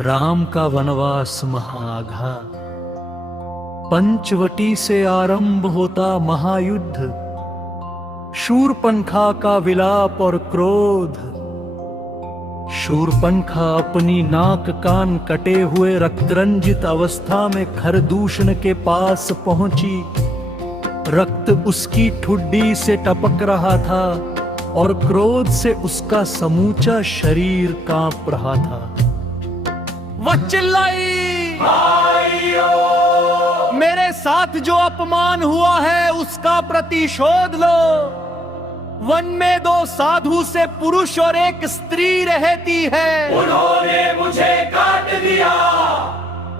राम का वनवास महाघा, पंचवटी से आरंभ होता महायुद्ध। शूरपंखा का विलाप और क्रोध। शूरपंखा अपनी नाक कान कटे हुए रक्तरंजित अवस्था में खरदूषण के पास पहुंची। रक्त उसकी ठुड्डी से टपक रहा था और क्रोध से उसका समूचा शरीर कांप रहा था। वह चिल्लाई, भाइयों, मेरे साथ जो अपमान हुआ है उसका प्रतिशोध लो। वन में 2 साधु से पुरुष और एक स्त्री रहती है। उन्होंने मुझे काट दिया,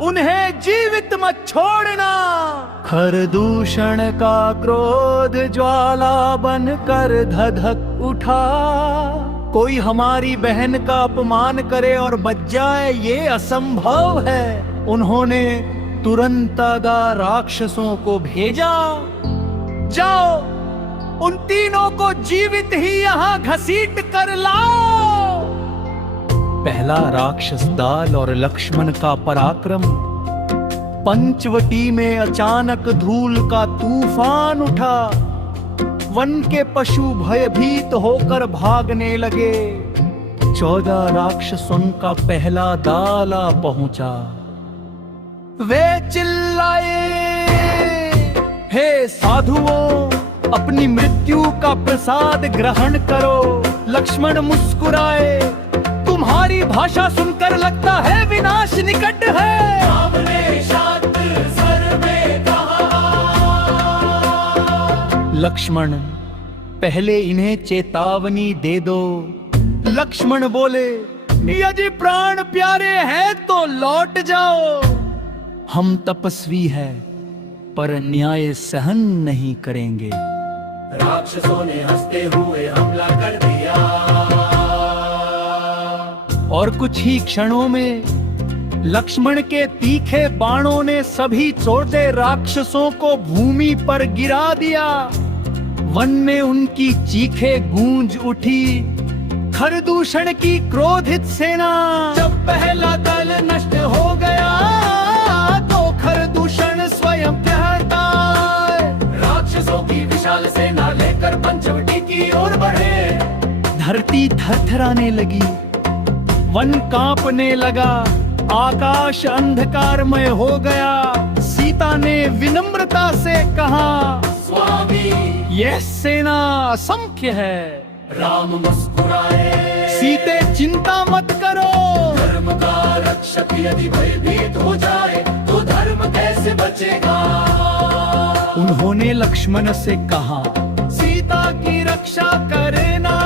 उन्हें जीवित मत छोड़ना। खरदूषण का क्रोध ज्वाला बनकर धधक उठा। कोई हमारी बहन का अपमान करे और बच जाए, ये असंभव है। उन्होंने तुरंत आगा राक्षसों को भेजा। जाओ, उन तीनों को जीवित ही यहाँ घसीट कर लाओ। पहला राक्षस दाल और लक्ष्मण का पराक्रम। पंचवटी में अचानक धूल का तूफान उठा। वन के पशु भयभीत होकर भागने लगे। 14 राक्षसों का पहला दाल आ पहुंचा। वे चिल्लाए, हे साधुओं, अपनी मृत्यु का प्रसाद ग्रहण करो। लक्ष्मण मुस्कुराए, तुम्हारी भाषा सुनकर लगता है विनाश निकट है। राम ने शांत स्वर में कहा। लक्ष्मण, पहले इन्हें चेतावनी दे दो। लक्ष्मण बोले, यदि प्राण प्यारे हैं तो लौट जाओ। हम तपस्वी हैं पर न्याय सहन नहीं करेंगे। राक्षसों ने हंसते हुए हमला कर दिया और कुछ ही क्षणों में लक्ष्मण के तीखे बाणों ने सभी छोटे राक्षसों को भूमि पर गिरा दिया। वन में उनकी चीखें गूंज उठी। खरदूषण की क्रोधित सेना। जब पहला दल नष्ट हो गया तो खरदूषण स्वयं कहता, राक्षसों की विशाल सेना लेकर पंचवटी की ओर बढ़े। धरती थरथराने लगी, वन कांपने लगा, आकाश अंधकारमय हो गया। सीता ने विनम्रता से कहा, स्वामी, यह सेना असंख्य है। राम मुस्कुराए, सीते चिंता मत करो। धर्म का रक्षक यदि भयभीत हो जाए तो धर्म कैसे बचेगा। उन्होंने लक्ष्मण से कहा, सीता की रक्षा करना,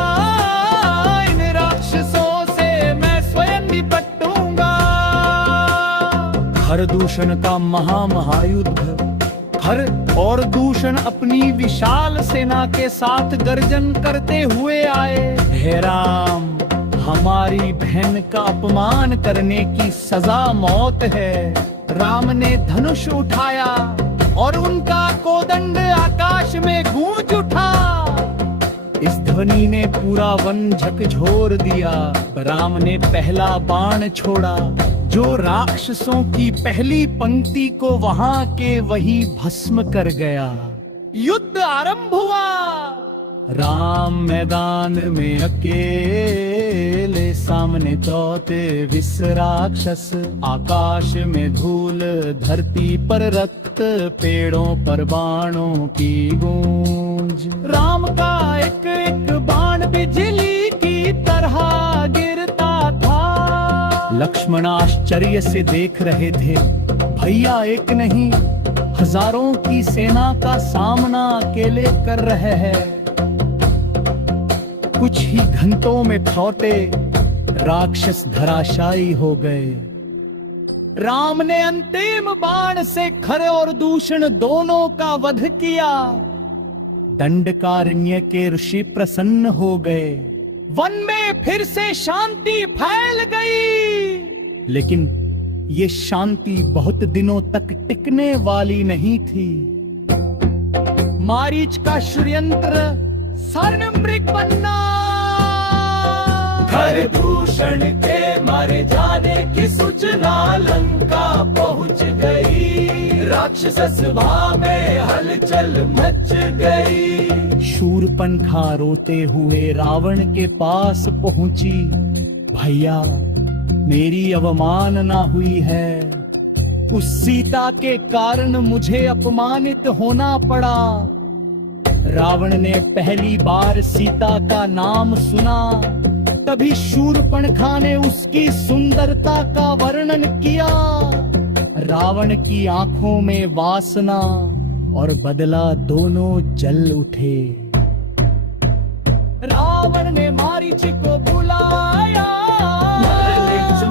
इन राक्षसों से मैं स्वयं निपटूंगा। खरदूषण का महायुद्ध। खर और दूषण अपनी विशाल सेना के साथ गर्जन करते हुए आए। हे राम, हमारी बहन का अपमान करने की सजा मौत है। राम ने धनुष उठाया और उनका कोदंड आकाश में गूंज उठा। इस ध्वनि ने पूरा वन झकझोर दिया। राम ने पहला बाण छोड़ा जो राक्षसों की पहली पंक्ति को वहां के वही भस्म कर गया। युद्ध आरंभ हुआ। राम मैदान में अकेले, सामने 34 राक्षस। आकाश में धूल, धरती पर रक्त, पेड़ों पर बाणों की गूंज। राम का एक एक बाण बिजली की तरह गिरता था। लक्ष्मण आश्चर्य से देख रहे थे। भैया एक नहीं, हजारों की सेना का सामना अकेले कर रहे हैं। कुछ ही घंटों में थौते राक्षस धराशायी हो गए। राम ने अंतिम बाण से खर और दूषण दोनों का वध किया। दंडकारण्य के ऋषि प्रसन्न हो गए। वन में फिर से शांति फैल गई। लेकिन ये शांति बहुत दिनों तक टिकने वाली नहीं थी। मारीच का षड्यंत्र स्वर्णमृग बनना। खरदूषण के मारे जाने की सूचना राक्षस सभा में हलचल मच गई। शूरपणखा रोते हुए रावण के पास पहुंची। भैया, मेरी अवमानना हुई है। उस सीता के कारण मुझे अपमानित होना पड़ा। रावण ने पहली बार सीता का नाम सुना। तभी शूरपणखा ने उसकी सुंदरता का वर्णन किया। रावण की आंखों में वासना और बदला दोनों जल उठे। रावण ने मारीच को बुलाया।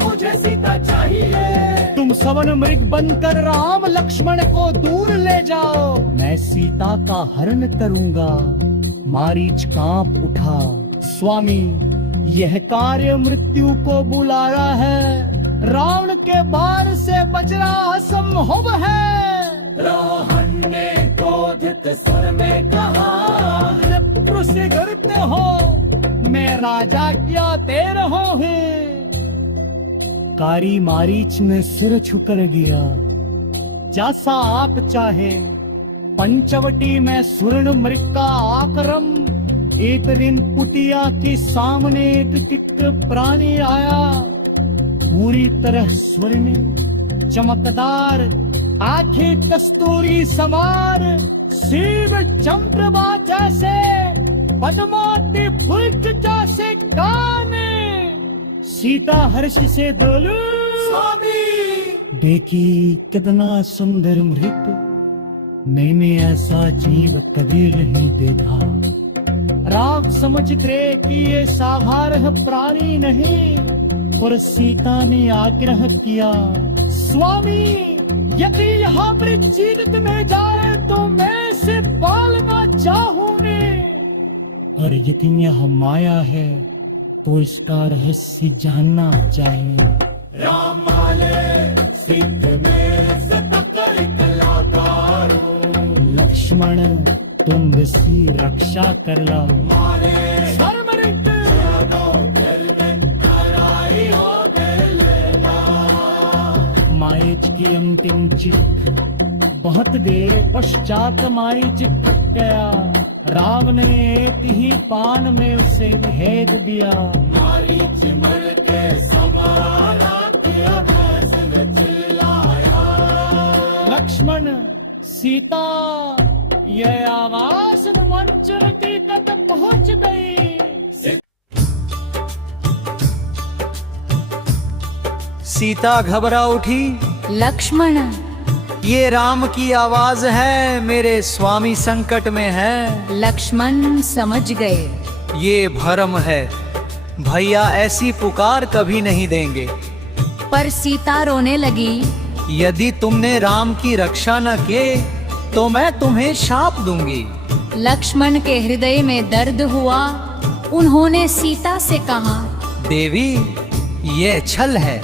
मुझे सीता चाहिए। तुम सवन मृग बनकर राम लक्ष्मण को दूर ले जाओ। मैं सीता का हरण करूंगा। मारीच कांप उठा। स्वामी, यह कार्य मृत्यु को बुलाया है। रावण के बाण से बचना असंभव है। रोहन ने क्रोधित स्वर में कहा, विप्र से डरते हो? मैं राजा क्या दे रहा हूँ। कारी मारीच ने सिर झुकर गिरा। जैसा आप चाहे। पंचवटी में स्वर्ण मृग का आक्रम। एक दिन कुटिया के सामने एक टिक प्राणी आया। पूरी तरह स्वर्ण, चमकदार, आंखें कस्तूरी समान, सिर चंद्रमा जैसे, पद्मावती फुल्क जैसे कान। सीता हर्ष से बोली, स्वामी। देखी कितना सुंदर मृग। मैंने ऐसा जीव कभी नहीं देखा। राम समझ गए कि ये साधारण प्राणी नहीं। और सीता ने आग्रह किया, स्वामी, यदि यहाँ पर जीवित में जाए तो मैं इसे पालना चाहूंगी। और यदि यह माया है तो इसका रहस्य जानना चाहिए। राम माले सीत में सतकर कलाकार। लक्ष्मण, तुम इसकी रक्षा कर लो। मारे मारीच की अंतिम चीख। बहुत देर पश्चात मारीच थक गया। राम ने एक ही पान में उसे भेद दिया। मारीच मर के समारा किया, भैंस ने चिल्लाया। लक्ष्मण, सीता, यह आवाज वंचवती तक पहुंच गई। सीता घबरा उठी। लक्ष्मण, ये राम की आवाज है। मेरे स्वामी संकट में है। लक्ष्मण समझ गए। ये भ्रम है। भैया ऐसी पुकार कभी नहीं देंगे। पर सीता रोने लगी। यदि तुमने राम की रक्षा न किए तो मैं तुम्हें शाप दूंगी। लक्ष्मण के हृदय में दर्द हुआ। उन्होंने सीता से कहा, देवी, ये छल है।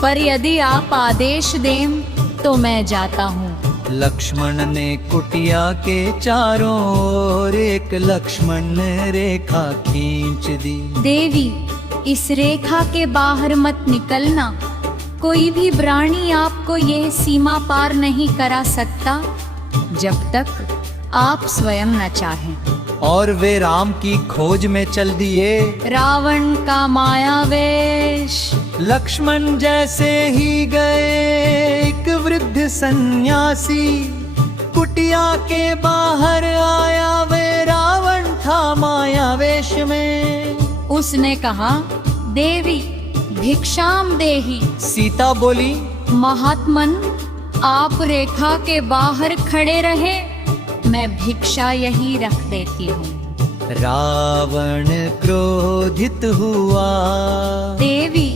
पर यदि आप आदेश दें तो मैं जाता हूँ। लक्ष्मण ने कुटिया के चारों ओर एक लक्ष्मण ने रेखा खींच दी। देवी, इस रेखा के बाहर मत निकलना। कोई भी प्राणी आपको यह सीमा पार नहीं करा सकता जब तक आप स्वयं न चाहें। और वे राम की खोज में चल दिए। रावण का मायावेश। लक्ष्मण जैसे ही गए, एक वृद्ध सन्यासी कुटिया के बाहर आया। वे रावण था मायावेश में। उसने कहा, देवी, भिक्षाम देहि। सीता बोली, महात्मन, आप रेखा के बाहर खड़े रहे, मैं भिक्षा यही रख देती हूँ। रावण क्रोधित हुआ। देवी,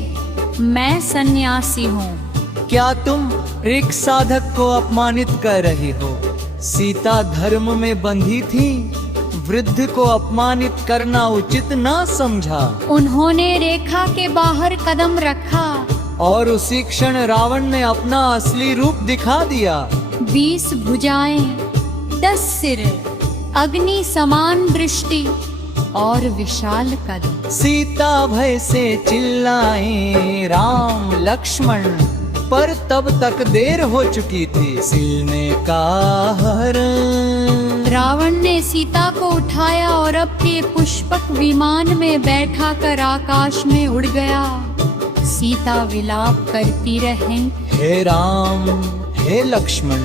मैं सन्यासी हूँ। क्या तुम ऋक साधक को अपमानित कर रही हो? सीता धर्म में बंधी थी। वृद्ध को अपमानित करना उचित ना समझा। उन्होंने रेखा के बाहर कदम रखा और उसी क्षण रावण ने अपना असली रूप दिखा दिया। 20 भुजाएं, 10 सिर, अग्नि समान दृष्टि और विशाल कद। सीता भय से चिल्लाए, राम लक्ष्मण पर तब तक देर हो चुकी थी। सिलने का हरण रावण ने सीता को उठाया और अपने पुष्पक विमान में बैठा कर आकाश में उड़ गया। सीता विलाप करती रहे, हे राम, हे लक्ष्मण,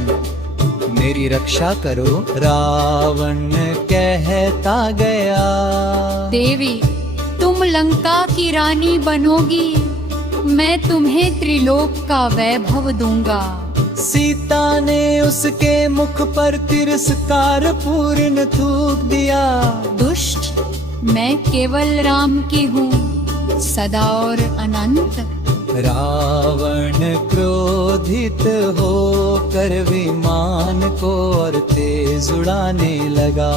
मेरी रक्षा करो। रावण कहता गया, देवी तुम लंका की रानी बनोगी, मैं तुम्हें त्रिलोक का वैभव दूंगा। सीता ने उसके मुख पर तिरस्कार पूर्ण थूक दिया। दुष्ट, मैं केवल राम की हूँ, सदा और अनंत। रावण क्रोधित होकर विमान को और तेज उड़ाने लगा।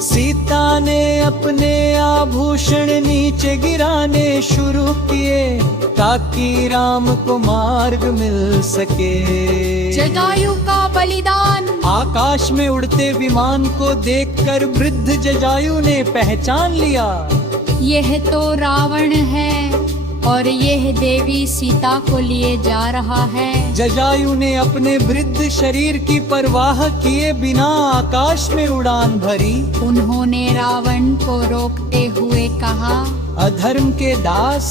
सीता ने अपने आभूषण नीचे गिराने शुरू किए ताकि राम को मार्ग मिल सके। जटायु का बलिदान। आकाश में उड़ते विमान को देखकर वृद्ध जटायु ने पहचान लिया, यह तो रावण है और यह देवी सीता को लिए जा रहा है। जटायु ने अपने वृद्ध शरीर की परवाह किए बिना आकाश में उड़ान भरी। उन्होंने रावण को रोकते हुए कहा, अधर्म के दास,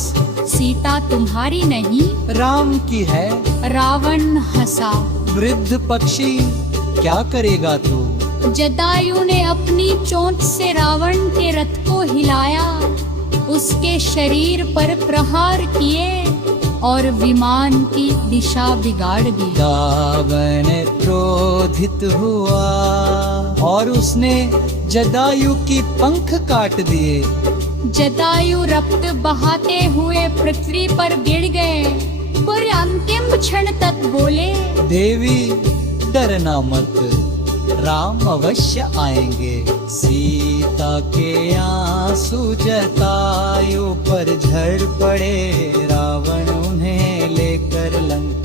सीता तुम्हारी नहीं, राम की है। रावण हंसा। वृद्ध पक्षी, क्या करेगा तू? जटायु ने अपनी चोंच से रावण के रथ को हिलाया, उसके शरीर पर प्रहार किए और विमान की दिशा बिगाड़ दी। रावण क्रोधित हुआ और उसने जटायु की पंख काट दिए। जटायु रक्त बहाते हुए पृथ्वी पर गिर गए, पर अंतिम क्षण तक बोले, देवी डरना मत, राम अवश्य आएंगे। सीता के आंसू जटायु पर झड़ पड़े, रावण उन्हें लेकर लंका